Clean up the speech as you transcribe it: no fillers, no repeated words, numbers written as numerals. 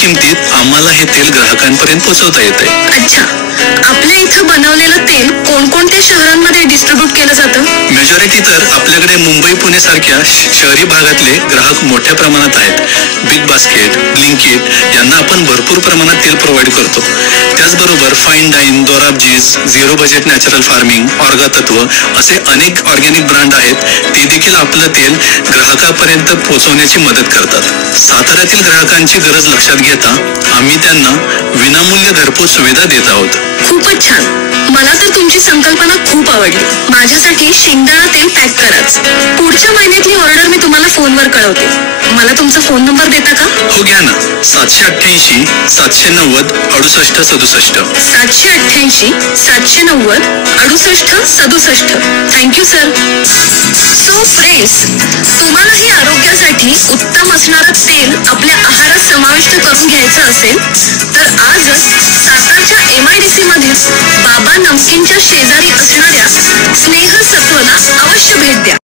किमतीत आम्हाला हे तेल ग्राहकांपर्यंत पोहोचवता येते. अच्छा, आपल्या इथं बनवलेलं तेल कोणकोणत्या शहरांमध्ये डिस्ट्रीब्यूट केलं जातं? मेजॉरिटी तर आपल्याकडे मुंबई पुणे सारख्या शहरी भागातले ग्राहक मोठ्या प्रमाणात आहेत. बिग बास्केट, ब्लिंकिट यांना आपण भरपूर प्रमाणात तेल प्रोव्हाइड करतो. त्याचबरोबर fine dine, Dorabjee's, zero budget natural farming, ऑर्गा तत्व असे अनेक ऑर्गॅनिक ब्रँड आहेत. ते देखील आपलं तेल ग्राहकापर्यंत पोहोचवण्याची मदत करतात. साताऱ्यातील ग्राहकांची गरज लक्षात घेता आम्ही त्यांना विनामूल्य घरपोच सुविधा देत आहोत. खूपच छान. मला तर तुमची संकल्पना खूप आवडली. माझ्यासाठी शेंगदाणा तेल पॅक कराच. पुढच्या महिन्यातली ऑर्डर मी तुम्हाला फोनवर कळवते. मला तुमचा फोन नंबर देता का? हो, घ्या ना. 788 790 68 67. 788 790 68 67. Thank you sir. सो फ्रेंड्स, तुम्हालाही आरोग्यासाठी उत्तम असणारं तेल आपल्या आहारात समाविष्ट करून घ्यायचं असेल तर आजच सातारच्या MIDC मधील बाबा नमकीनच्या शेजारी असणाऱ्या